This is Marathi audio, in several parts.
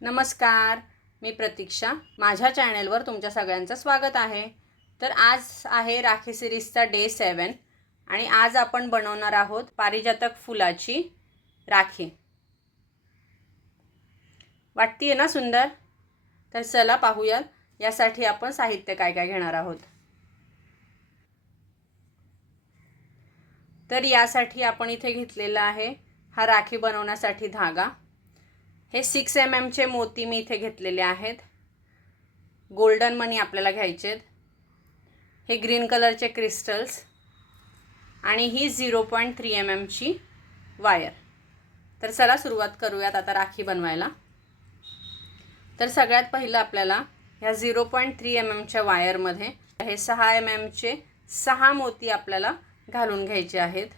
नमस्कार, मी प्रतीक्षा. माझ्या चॅनलवर तुमच्या सगळ्यांचं स्वागत आहे. तर आज आहे राखी सिरीजचा डे 7 आणि आज आपण बनवणार आहोत पारिजातक फुलाची राखी. वाटतीये ना सुंदर? तर चला पाहूया यासाठी आपण साहित्य काय काय घेणार आहोत. तर यासाठी आपण इथे घेतलेला आहे हा राखी बनवण्यासाठी धागा. हे 6 mm चे मोती मी इथे घेतलेले आहेत. गोल्डन मनी आपल्याला घ्यायचे आहेत. हे ग्रीन कलरचे क्रिस्टल्स आणि ही 0.3 mm ची वायर. तर चला सुरुवात करूयात आता राखी बनवायला. तर सगळ्यात पहिलं आपल्याला ह्या 0.3 mm च्या वायरमध्ये हे 6 mm चे 6 मोती आपल्याला घालून घ्यायचे आहेत.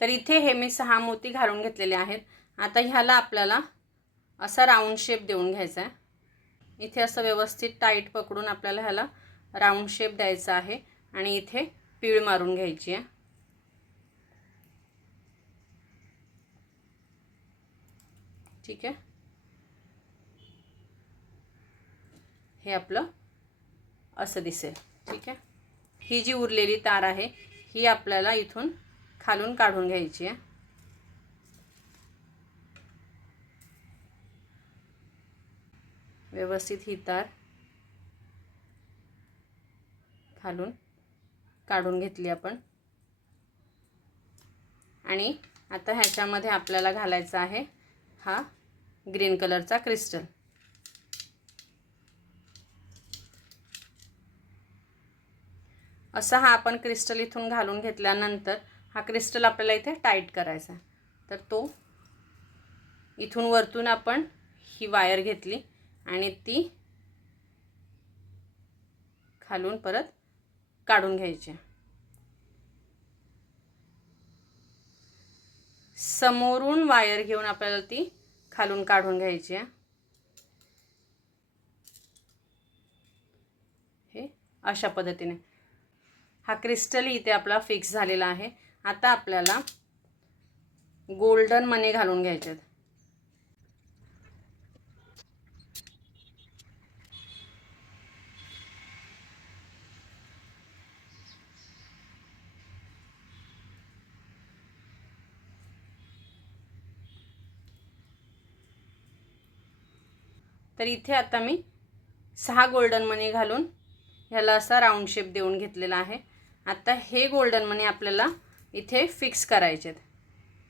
तर इथे हे मी 6 मोती घालून घेतलेले आहेत. आता ह्याला आपल्याला असा राऊंड शेप देऊन घ्यायचा आहे. इथे असं व्यवस्थित टाईट पकडून आपल्याला ह्याला राऊंड शेप द्यायचा आहे आणि इथे पीळ मारून घ्यायची आहे. ठीक आहे. हे आपलं असं दिसेल. ठीक आहे. ही जी उरलेली तार आहे ही आपल्याला इथून खालून काढून घ्यायची आहे. व्यवस्थित ही तार खालून काढून घेतली आपण. आणि आता ह्याच्यामध्ये आपल्याला घालायचा आहे हा ग्रीन कलरचा क्रिस्टल. असा हा आपण क्रिस्टल इथून घालून घेतल्यानंतर हा क्रिस्टल आपल्याला इथे टाईट करायचा. तर तो इथून वरतून आपण ही वायर घेतली आणि ती खालून परत काढून घ्यायची. समोरून वायर घेऊन आपल्याला ती खालून काढून घ्यायची आहे. हे अशा पद्धतीने हा क्रिस्टल इथे आपला फिक्स झालेला आहे. आता आपल्याला गोल्डन मनी घालून घ्यायचे आहेत. तर इथे आता मी 6 गोल्डन मनी घालून ह्याला असा राऊंड शेप देऊन घेतलेला आहे. आता हे गोल्डन मनी आपल्याला इथे फिक्स करायचे आहेत.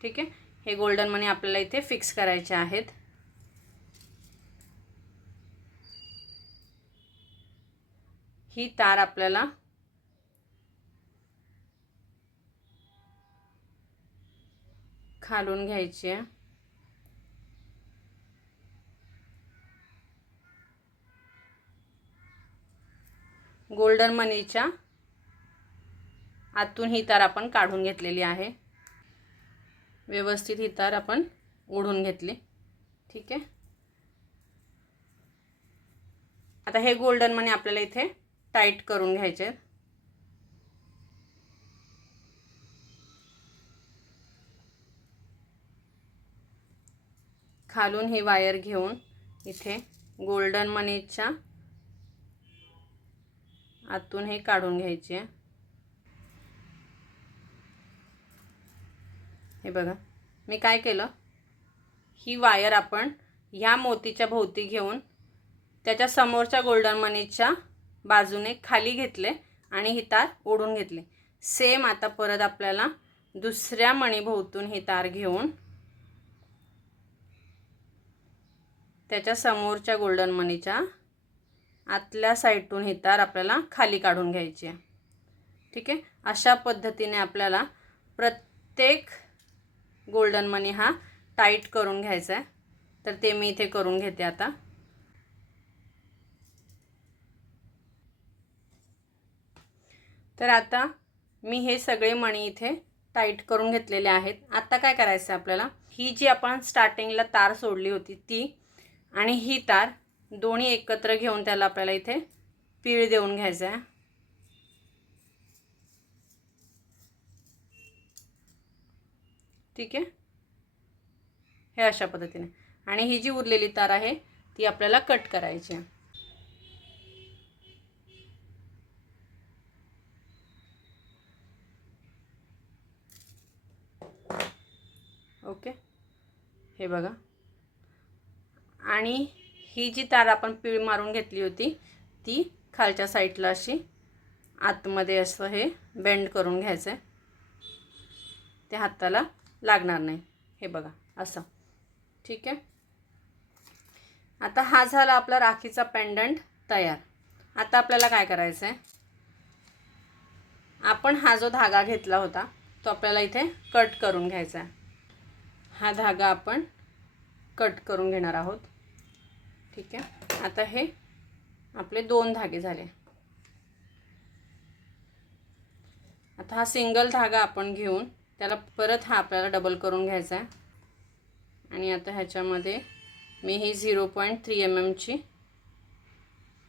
ठीक आहे. हे गोल्डन मनी आपल्याला इथे फिक्स करायचे आहेत. ही तार आपल्याला खालून घ्यायची आहे. गोल्डन मनीच्या आतून ही तार आपण काढून घेतलेली आहे. व्यवस्थित ही तार आपण ओढून घेतली. ठीक आहे. आता हे गोल्डन मनी आपल्याला इथे टाईट करून घ्यायचे. खालून ही वायर घेऊन इथे गोल्डन मनीच्या आतून हे काढून घ्यायचे. हे बघा मी काय केलं, ही वायर आपण ह्या मोतीच्या भोवती घेऊन त्याच्या समोरच्या गोल्डन मनीच्या बाजूने खाली घेतले आणि ही तार ओढून घेतली. सेम आता परत आपल्याला दुसऱ्या मणीभोवतून ही तार घेऊन त्याच्या समोरच्या गोल्डन मनीच्या आतल्या साईडतून ही तार आपल्याला खाली काढून घ्यायची आहे. ठीक आहे. अशा पद्धतीने आपल्याला प्रत्येक गोल्डन मनी हा टाईट करून घ्यायचा आहे. तर ते मी इथे करून घेते आता. तर आता मी हे सगळे मणी इथे टाईट करून घेतलेले आहेत. आता काय करायचं आपल्याला, ही जी आपण स्टार्टिंगला तार सोडली होती ती आणि ही तार दोन्ही एकत्र घेऊन त्याला आपल्याला इथे पीळ देऊन घ्यायचा आहे. ठीक आहे. हे अशा पद्धतीने. आणि ही जी उरलेली तार आहे ती आपल्याला कट करायची आहे. ओके, हे बघा. आणि ही जी तार आपण पीळ मारून घेतली होती ती खालच्या साईडला अशी आतमध्ये असं हे बेंड करून घ्यायचं आहे. ते हाताला लागणार नाही. हे बघा असं. ठीक आहे. आता हा झाला आपला राखीचा पेंडंट तयार. आता आपल्याला काय करायचं आहे, आपण हा जो धागा घेतला होता तो आपल्याला इथे कट करून घ्यायचा आहे. हा धागा आपण कट करून घेणार आहोत. ठीक आहे. आता हे आपले 2 धागे झाले. आता हा सिंगल धागा आपण घेऊन त्याला परत हा आपल्याला डबल करून घ्यायचा आहे. आणि आता ह्याच्यामध्ये मी ही 0.3 mm ची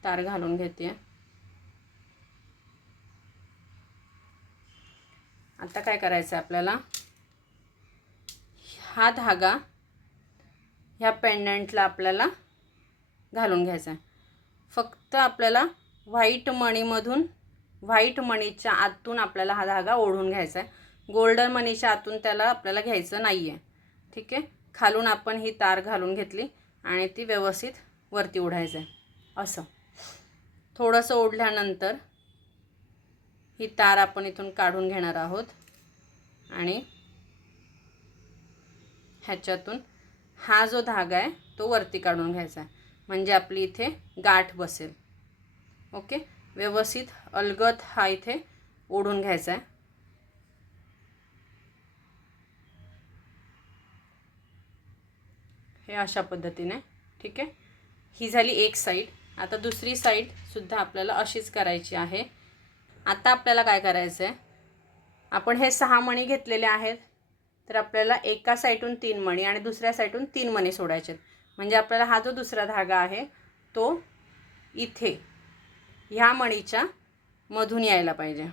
तार घालून घेते. आता काय करायचं आपल्याला, हा धागा ह्या पेंडंटला आपल्याला घालून घ्यायचा आहे. फक्त आपल्याला व्हाईट मणीच्या आतून आपल्याला हा धागा ओढून घ्यायचा आहे. गोल्डन मणीच्या आतून त्याला आपल्याला घ्यायचं नाही आहे. ठीक आहे. खालून आपण ही तार घालून घेतली आणि ती व्यवस्थित वरती ओढायचं आहे. असं थोडंसं ओढल्यानंतर ही तार आपण इथून काढून घेणार आहोत आणि ह्याच्यातून हा जो धागा आहे तो वरती काढून घ्यायचा आहे. म्हणजे आपली इथे गाठ बसेल. ओके, व्यवस्थित अलगद हा इथे ओढून घ्यायचा आहे. हे अशा पद्धतीने. ठीक आहे. ही झाली एक साईड. आता दुसरी साईड सुद्धा आपल्याला अशीच करायची आहे. आता आपल्याला काय करायचं आहे, आपण हे 6 मणी घेतलेले आहेत, तर आपल्याला एका साईडून 3 मणी आणि दुसऱ्या साईडून 3 मणी सोडायचे. म्हणजे आपल्याला हा जो दुसरा धागा आहे तो इथे ह्या मणीच्या मधून यायला पाहिजे.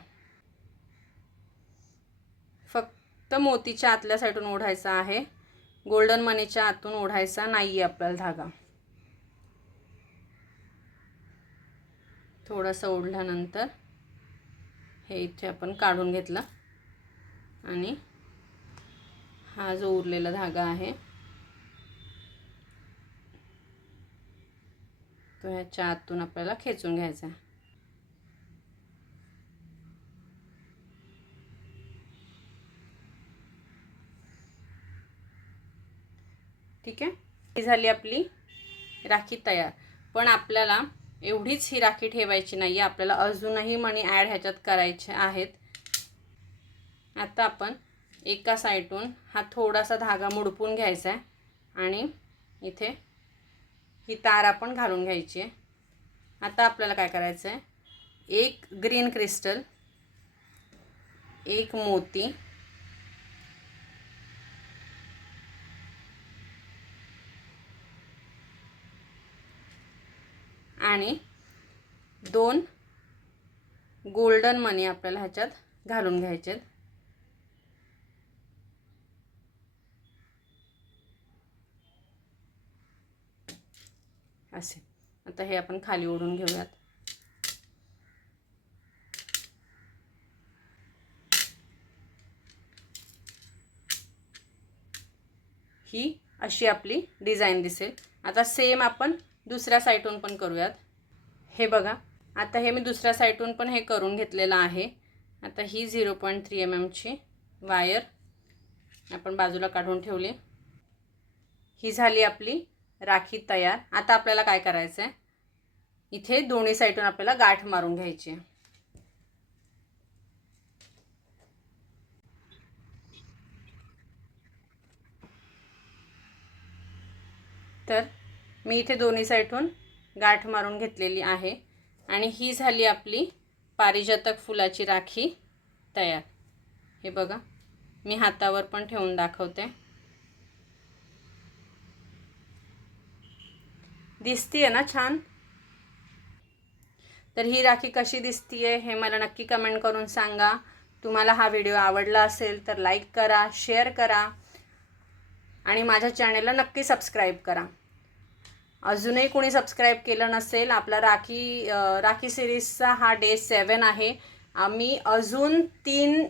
फक्त मोतीच्या आतल्या साईडून ओढायचा आहे. गोल्डन मनीच्या आतून ओढायचा नाही आहे आपल्याला धागा. थोडंसं ओढल्यानंतर हे इथे आपण काढून घेतलं आणि हा जो उरलेला धागा आहे तो ह्याच्या आतून आपल्याला खेचून घ्यायचा आहे. ठीक आहे. ही झाली आपली राखी तयार. पण आपल्याला एवढीच ही राखी ठेवायची नाही आहे, आपल्याला अजूनही मणी ॲड ह्याच्यात करायचे आहेत. आता आपण एका साईडून हा थोडासा धागा मुडपून घ्यायचा आहे आणि इथे ही तार आपण घालून घ्यायची आहे. आता आपल्याला काय करायचं आहे, एक ग्रीन क्रिस्टल, एक मोती आणि 2 गोल्डन मनी आपल्याला ह्याच्यात घालून घ्यायचे. असे. आता हे आपण खाली ओढून घेऊयात. ही अशी आपली डिझाइन दिसेल. आता सेम आपण दुसऱ्या साईडून पण करूयात. हे बघा, आता हे मी दुसऱ्या साईडून पण हे करून घेतलेलं आहे. आता ही 0.3 mm ची वायर आपण बाजूला काढून ठेवली. ही झाली आपली राखी तयार. आता आपल्याला काय करायचं आहे, इथे दोन्ही साईडून आपल्याला गाठ मारून घ्यायची आहे. तर मी इथे दोन्ही साईडून गाठ मारून घेतलेली आहे आणि ही झाली आपली पारिजातक फुलाची राखी तयार. हे बघा, मी हातावर पण ठेवून दाखवते. दिसतीये ना छान. तर ही राखी कशी दिसतीये हे मला नक्की कमेंट करून सांगा. तुम्हाला हा व्हिडिओ आवडला असेल तर लाईक करा, शेअर करा आणि माझ्या चॅनलला नक्की सबस्क्राईब करा. अजूनही कोणी सबस्क्राईब केलं नसेल, आपला राखी सिरीजचा हा डे 7 आहे. आम्ही अजून 3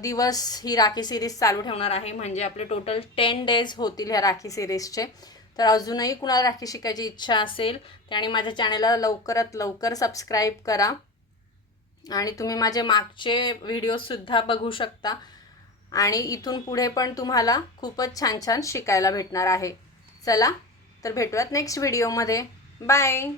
दिवस ही राखी सिरीज चालू ठेवणार आहे. म्हणजे आपले टोटल 10 डेज होतील ह्या राखी सिरीजचे. तर अजूनही कुणाला राखी शिकायची इच्छा असेल त्याने माझ्या चॅनलला लवकरात लवकर सबस्क्राईब करा. आणि तुम्ही माझे मागचे व्हिडिओसुद्धा बघू शकता. आणि इथून पुढे पण तुम्हाला खूपच छान छान शिकायला भेटणार आहे. चला तर भेटूयात नेक्स्ट व्हिडिओमध्ये. बाय.